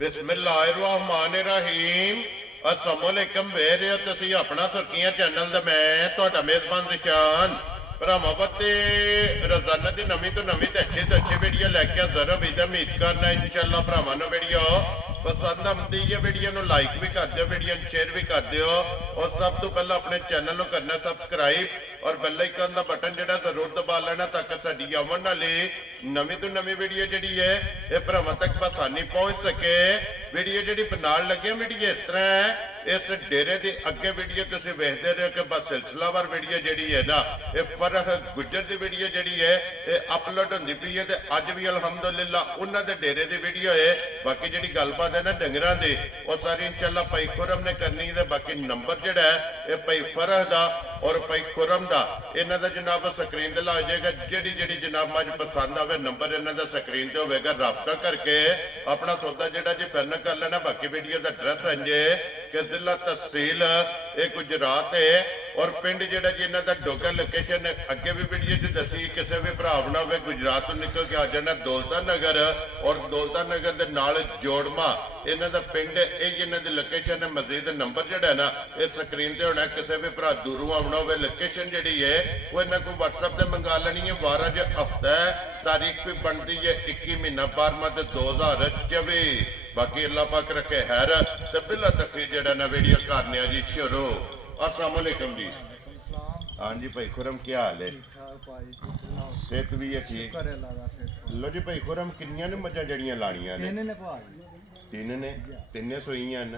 बिस्मिल्लाहिर्रहमानिर्रहीम अस्सलामुअलैकुम वेर तुसी अपना सुर्खियां चैनल दा मैं तुहाडा मेज़बान निशान भरावां वते रोजाना दी नवीं तो अच्छी वीडियो लैके हाज़र उम्मीद करना इंशाअल्लाह भरावां नूं वीडियो पसंद आती है। वीडियो नूं लाइक भी कर दिओ, वीडियो नूं शेयर भी कर दिओ और सब तो पहले अपने चैनल नूं करना सब्सक्राइब और बेल आइकन दा बटन जिहड़ा जरूर दबा लेना ताकि साडी आउण वाली नवीं तो नवीं वीडियो जिहड़ी है ये भरावां तक आसानी पहुंच सके। वीडियो जिहड़ी बनाउण लगे वीडियो इस तरह है, इस डेरे के अगे वीडियो तुसीं वेखदे रहो कि बस सिलसिलावार वीडियो जिहड़ी है ना ये फरह गुजर की वीडियो जिहड़ी है ये अपलोड होंदी पई है ते अज भी अलहमदुलिल्लाह उन्हां दे डेरे की वीडियो है। बाकी जिहड़ी गलबात है ना डंगरां दी वो सारी इंशाअल्लाह भाई खुरम ने करनी है। बाकी नंबर जिहड़ा है ये भाई फरह दा और भाई खुरम दा इन्हां दा जनाब स्क्रीन ते ला जाएगा। जिहड़ी जिहड़ी जनाब मज पसंद आवे नंबर इन्हां दा स्क्रीन ते होवेगा, राबता करके अपना सौदा जिहड़ा जी फाइनल कर लेना। बाकी वीडियो का एड्रैस है जे कि जिला तहसील ये गुजरात है और पिंड जिहड़ा जी इन्हां दा डोगा लोकेशन अगे भी वीडियो च दसी। किसी भी भरा बना होवे गुजरात तो निकल के आ जाना दौलता नगर और दौलता नगर दे नाल जोड़मा इन्हां दा पिंड ये इन्हां दी लोकेशन है। मजीद नंबर जिहड़ा है ना ये स्क्रीन ते होना। किसी भी भरा दूरों आना होवे लोकेशन जिहड़ी है वो इन्हां को व्हाट्सएप ते मंगा लेनी है। 12 ज हफ्ता है, तारीख भी बनती है 21 महीना 12वां 2024। बाकी अल्लाह पाक रखे हैर ते बिला तकरीर जेड़ा ना वीडियो करने जी शुरू। अस्सलाम वालेकुम जी। हाँ जी भाई खुरम क्या हाल है? सेहत भी है ठीक? लो जी भाई खुरम किन्नियां ने मझां जड़ियां लानियां ने? तीन ने तिन्ने सोईयां न।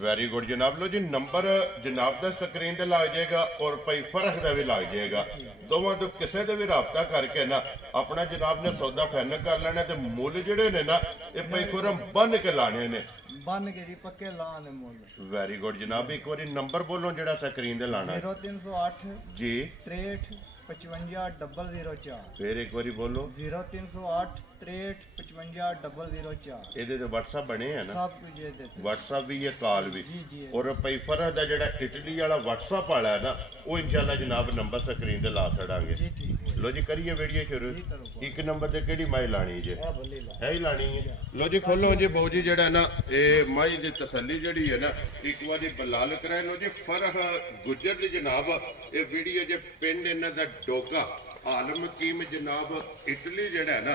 वेरी गुड जनाब। लो जी नंबर जनाब दा स्क्रीन ते लग जाएगा और भाई फरह दा भी लग जाएगा। दोवां तो किसी दे भी राबता करके ना अपना जनाब ने सौदा फाइनल कर लेना ते मुल जिहड़े ने ना ये भाई खुरम बन के लाने ने। बन के जी पक्के लाने मुल। वेरी गुड जनाब। एक बार नंबर बोलो जेड़ा स्क्रीन ते लाना। 0308 जी 63 55 004। फिर एक बार बोलो 0308 63 55 004। ਇਹਦੇ ਤੇ WhatsApp ਬਣੇ ਆ ਨਾ? सब कुछ ये देते। WhatsApp भी है, कॉल भी। जी जी। और भाई फरह दा जेड़ा इटली वाला WhatsApp वाला है ना वो इंशाल्लाह जनाब नंबर स्क्रीन ते ला छड़ांगे। जी ठीक है। लो जी करिए वीडियो शुरू। जी करो। एक नंबर ते केड़ी माई लानी जे? ए भले ला। है ही लानी है। लो जी खोलो जी बहु जी जेड़ा ना ये माई दी तसल्ली जेड़ी है ना एक बारी बलाल कराए। लो जी फरह गुजर दी जनाब ये वीडियो जे पिंड इन्हां दा डोका आलम कीम जनाब इटली जेड़ा है ना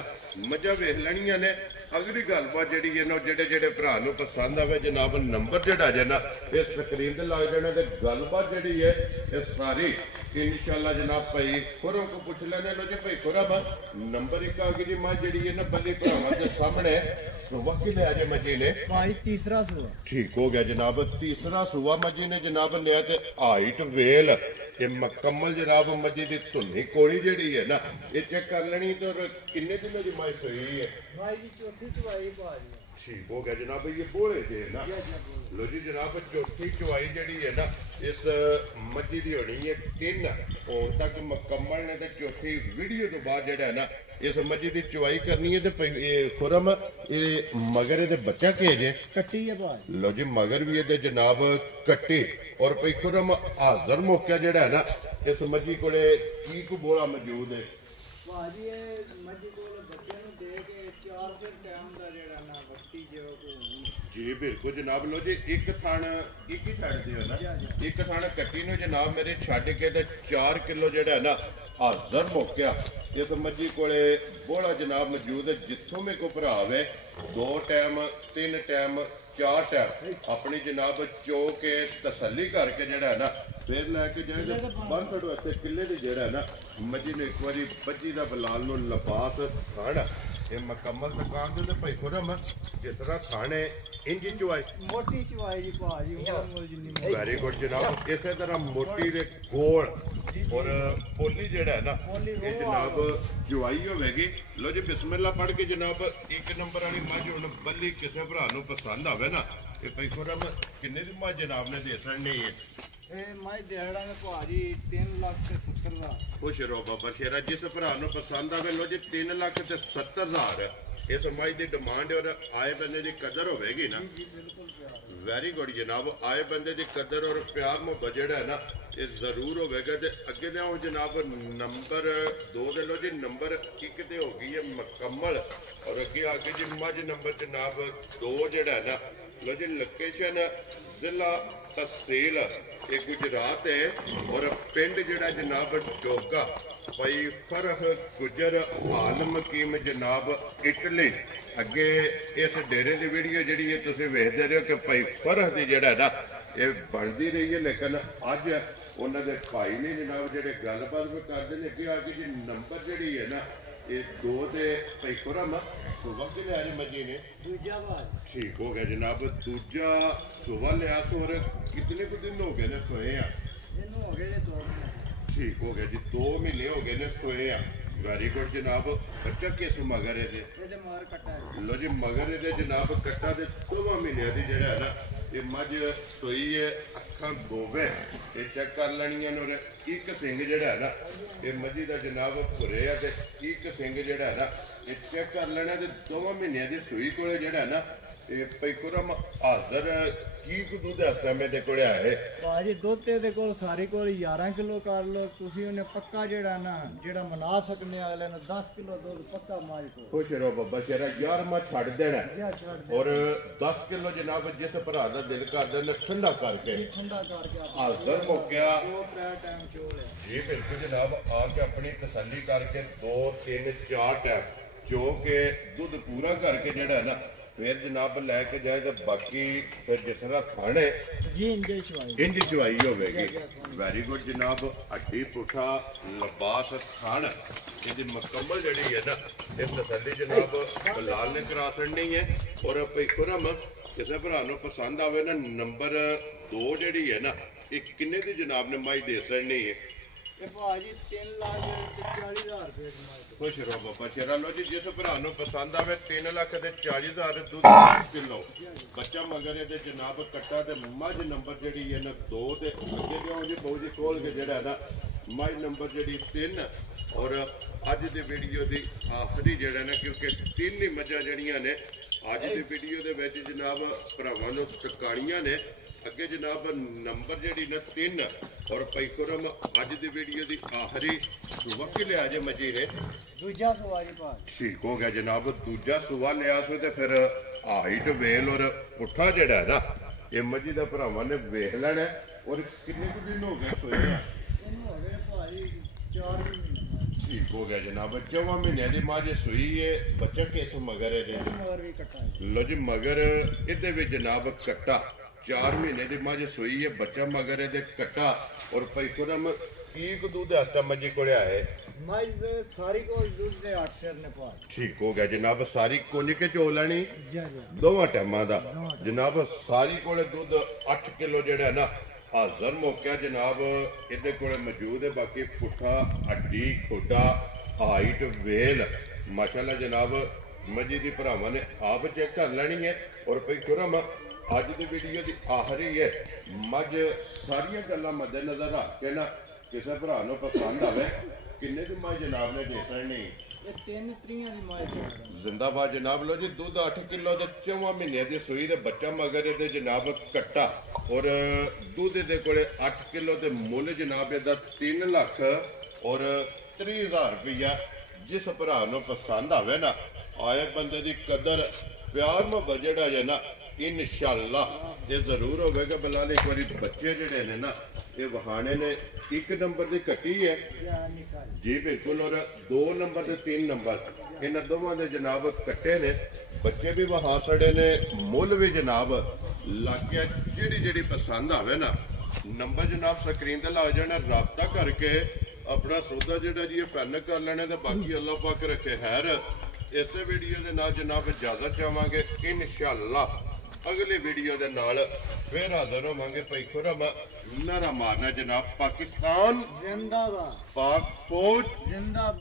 मजा वेख लैनियां ने। अगली गलबात जी है ना जेडे जेडे भरा पसंद आवे जनाब नंबर जड़ा जे ना ये स्क्रीन ते लग जाना ते गलबात जी है ये सारी इंशाल्लाह जनाब भाई खुरम को पूछ लेने। लो जी भाई खुरम नंबर एक आ गई जी मां जी है ना बल्ले भरावां दे सामने सुबह की ले आजे मजी ने भाई तीसरा सुआ ठीक हो गया जनाब। तीसरा सुबह मजी ने जनाब लिया ते हाइट वेल ये मुकम्मल जनाब मजी दी धुनी कोड़ी जेड़ी है ना ये चेक कर लेनी। तो किन्ने दिनों की माई सोई है? भाई जी चौथी चुवाई भाई ठीक हो गया जनाब। ये बोले जे ना लो जी जनाब चौथी चुवाई जेड़ी है ना इस मजी दी होनी है 3 और तक मुकम्मल ने ते चौथी वीडियो तो बाद जेड़ा है ना इस मजी दी चुवाई करनी है। ते ये खुरम ये मगर दे बच्चा के जे कट्टी है भाई। लो जी मगर भी ये जनाब कट्टी और भाई खुरम हाजर मौका जेड़ा है ना इस मजी कोले की को बोला मौजूद है भाजी ये मजी को बच्चे नु दे के 4 फिर टाइम दा जेड़ा ना वक्ती जो को जी बिल्कुल जनाब। लो जी एक थान एक ही छड़ दियो ना एक थान कट्टी नु जनाब मेरे छड़ के ते 4 किलो जेड़ा है ना हाजर मौका इस मजी कोले बोला जनाब मौजूद है। जिथों में को भरा आवे 2 टाइम 3 टाइम 4 टाइम अपनी जनाब चो के तसल्ली करके जेड़ा है ना फिर लैके जाए बन छड़ो इतने किले की जेड़ा है ना मजी ने एक बार बजी का बलाल नो लबास खाना ये मुकम्मल दुकान दे भाई खुरम जिस तरह खाने इंज चुवाई मोटी चुवाई जी भाजी मोल जिन्नी वेरी गुड जनाब। इस तरह मोटी दे गोल और पोली जेड़ा है ना ये जनाब चुवाई होगी। लो जी बिस्मिल्लाह पढ़ के जनाब एक नंबर वाली मझ हुण बल्ली किसी भरा पसंद आवे ना ये भाई खुरम किन्ने दी मझ जनाब ने दे छड़नी है? मैं दिहाड़ा में भाजी 3,70,000 खुश रहो बाबा शेरा जिस भरा पसंद आवे। लो जी 3,70,000 इस मज की डिमांड और आए बंदे की कदर होगी ना। जी बिल्कुल प्यार वैरी गुड जनाब। आए बंदे की कदर और प्यार मुहब्बत जिहड़ा है ना ये जरूर होगा। तो अगे लियाओ जनाब नंबर 2 दे लो जी। नंबर 1 ते हो गई है मुकम्मल और अगे आगे जी मज नंबर जनाब 2 जिहड़ा है ना लो जी। लोकेशन जिला तहसील ये गुजरात है और पिंड जिहड़ा जनाब डोगा भाई फरह गुजर आलम हकीम जनाब इटली। अगे इस डेरे की वीडियो जी तुम वेखते रहे हो कि भाई फरह की जड़ा ना ये बनती रही है लेकिन अज उन्होंने भाई ने जनाब जो गलबात भी करते हैं। अगे आके जी नंबर जी है ना ये 2 ते भाई खुरम सुबह के लिया मजी ने दूजा बात ठीक हो गया जनाब। दूजा सुबह लिया और कितने कुछ दिन हो गए ने सोए आ। ਇਹਨੂੰ ਹੋ ਗਏ ਜੇ 2 ਮਹੀਨੇ ठीक हो गया जी 2 महीने हो गए ने सोए आ। वेरी गुड जनाब। बच्चा किस मगर है ਇਹਦੇ ਮਾਰ ਕੱਟਾ ਹੈ लो जी मगर ये जनाब कट्टा दे 2 महीने की जड़ा है ना ये मझ सोई है अखा दोवे ये चेक कर लेनी और एक सिंह जड़ा है ना ये मझी का जनाब भुरे है एक सिंह जड़ा है ना ये चेक कर लेना। 2 महीने की सूई को जड़ा है ना ये पैकुरम हाजर की दूध इस टाइम दे कोल आए ਭਾਜੀ ਦੁੱਧ ਇਹਦੇ ਕੋਲ ਸਾਰੀ ਕੋਲ 11 ਕਿਲੋ ਕਰ ਲਓ ਤੁਸੀਂ। ਉਹਨੇ ਪੱਕਾ ਜਿਹੜਾ ਨਾ ਜਿਹੜਾ ਮਨਾ ਸਕਨੇ ਅਗਲੇ ਨੂੰ 10 ਕਿਲੋ ਦੁੱਧ ਪੱਕਾ ਮਾਜ ਕੋ खुश रहो बाबा शेरा यार मैं छड़ देना ਜਿਆ ਛੱਡ ਦੇ और 10 किलो जनाब जिस भरा का दिल कर देना ठंडा करके ਠੰਡਾ ਕਰਕੇ ਆਪ हाजर मौका 2-3 ਟਾਈਮ ਚੋਲ ਹੈ जी बिल्कुल जनाब आके अपनी तसल्ली करके 2 3 4 टाइम चो के दुध पूरा करके जड़ा है ना फिर जनाब लैके जाए तो बाकी फिर जिस तरह खाने ਜੀ ਇੰਜੇ ਚਵਾਈ इंज चवाई होगी। वेरी गुड जनाब। हड्डी पुठा लबास खान ये मुकम्मल जड़ी है ना ये तसल्ली जनाब बलाल ने करा छड़नी है। और भाई खुरम किसी भरा पसंद आवे ना नंबर 2 जड़ी है ना ये किन्ने की जनाब ने माई दे छड़नी है। ਤੇ ਭਾਜੀ 3,40,000 ਰੁਪਏ ਦੀ ਮਾਜ खुश रहो बाबा शेरा। लो जी जिस भरा पसंद आवे 3,40,000 दूध 10 किलो बच्चा मगर ये जनाब कट्टा ते मझ नंबर जी है ना 2 ते अगे जाओ जी बहुत जी खोल के जड़ा है ना मझ नंबर जी 3 और अज की वीडियो की आखिरी जड़ा ना क्योंकि 3 ही मझा जड़ियां ने अज की वीडियो के विच जनाब भरावां नूं टकाणियां ने अगे जनाब नंबर जी ना 3 और पैकुरम अज की वीडियो की आखिरी सुबह के लिया जे मजी ने ਦੂਜਾ ਸਵਾਰੀ ਭਾਜੀ ठीक हो गया जनाब। दूजा सुबह लिया सो तो फिर हाइट वेल और पुट्ठा जड़ा है ना ये मजी का भरावां ने वेख लेना और किन्ने कुछ दिन हो गए सोए आ। ਇਹਨੂੰ ਹੋ ਗਏ ਭਾਜੀ 4 ਮਹੀਨੇ ठीक हो गया जनाब। 4 महीने की मां जे सुई है बच्चा किस मगर है ਮਗਰ ਵੀ ਕੱਟਾ ਹੈ लो जी मगर ये जनाब कट्टा 4 महीने की मां जे सुई है बच्चा मगर है कट्टा और पैकुरम की दूध इस टाइम मजी को आए ਮਾਜ ਸਾਰੀ ਕੋਲ ਦੁੱਧ ਦੇ 8 ਸਿਰ ਨੇ ਭਾਜੀ ठीक हो गया जनाब। सारी कोनी के चो लैनी ਜੀ ਜੀ दोवां टाइमां दा जनाब सारी कोले दुध 8 किलो जेड़ा है ना हाजर मौका जनाब इहदे कोले मौजूद है। बाकी पुट्ठा हड्डी खोडा हाइट वेल माशाल्लाह जनाब मजी दी भरावां ने आप चेक कर लेनी है। और भाई खुरम अज दी वीडियो दी आखिरी है मझ सारियां गल्लां मद्देनजर रख के ना किसी भरा नूं पसंद आवे किन्ने दी मां जनाब ने दे छड़नी ਇਹ 3 ਤਰੀਆਂ ਦੀ ਮਾਜ जिंदाबाद जनाब। लो जी दूध 8 किलो के 4 महीने की सूई दे बच्चा मगर ये जनाब कट्टा और दूध दे कोले 8 किलो के मुल जनाब इहदा 3 लाख और 30,000 रुपया। जिस भरा पसंद आवे ना आए बंदे की कदर प्यार मुहब्बत जेड़ा है ना इंशाअल्लाह ये जरूर होगा। बलाल एक बार बच्चे जेड़े ने ना ये वहाने ने 1 नंबर की कटी है ਨਿਕਾਲ जी बिल्कुल और 2 नंबर ते 3 नंबर इन दोवां दे जनाब कट्टे ने बच्चे भी वहा सड़े ने मुल भी जनाब लागे जेड़ी जेड़ी पसंद आवे ना नंबर जनाब स्क्रीन ते ला जाना राबता करके अपना सौदा जेड़ा जी पैन कर लेना ते बाकी अल्लाह पाक रखे खैर। इस वीडियो के नाल जनाब इजाजत चाहांगे इंशाअल्लाह अगली वीडियो के नाल फिर हाजिर होवांगे। भाई खुरम नारा मारना जनाब पाकिस्तान ਜ਼ਿੰਦਾਬਾਦ पाक फौज ਜ਼ਿੰਦਾਬਾਦ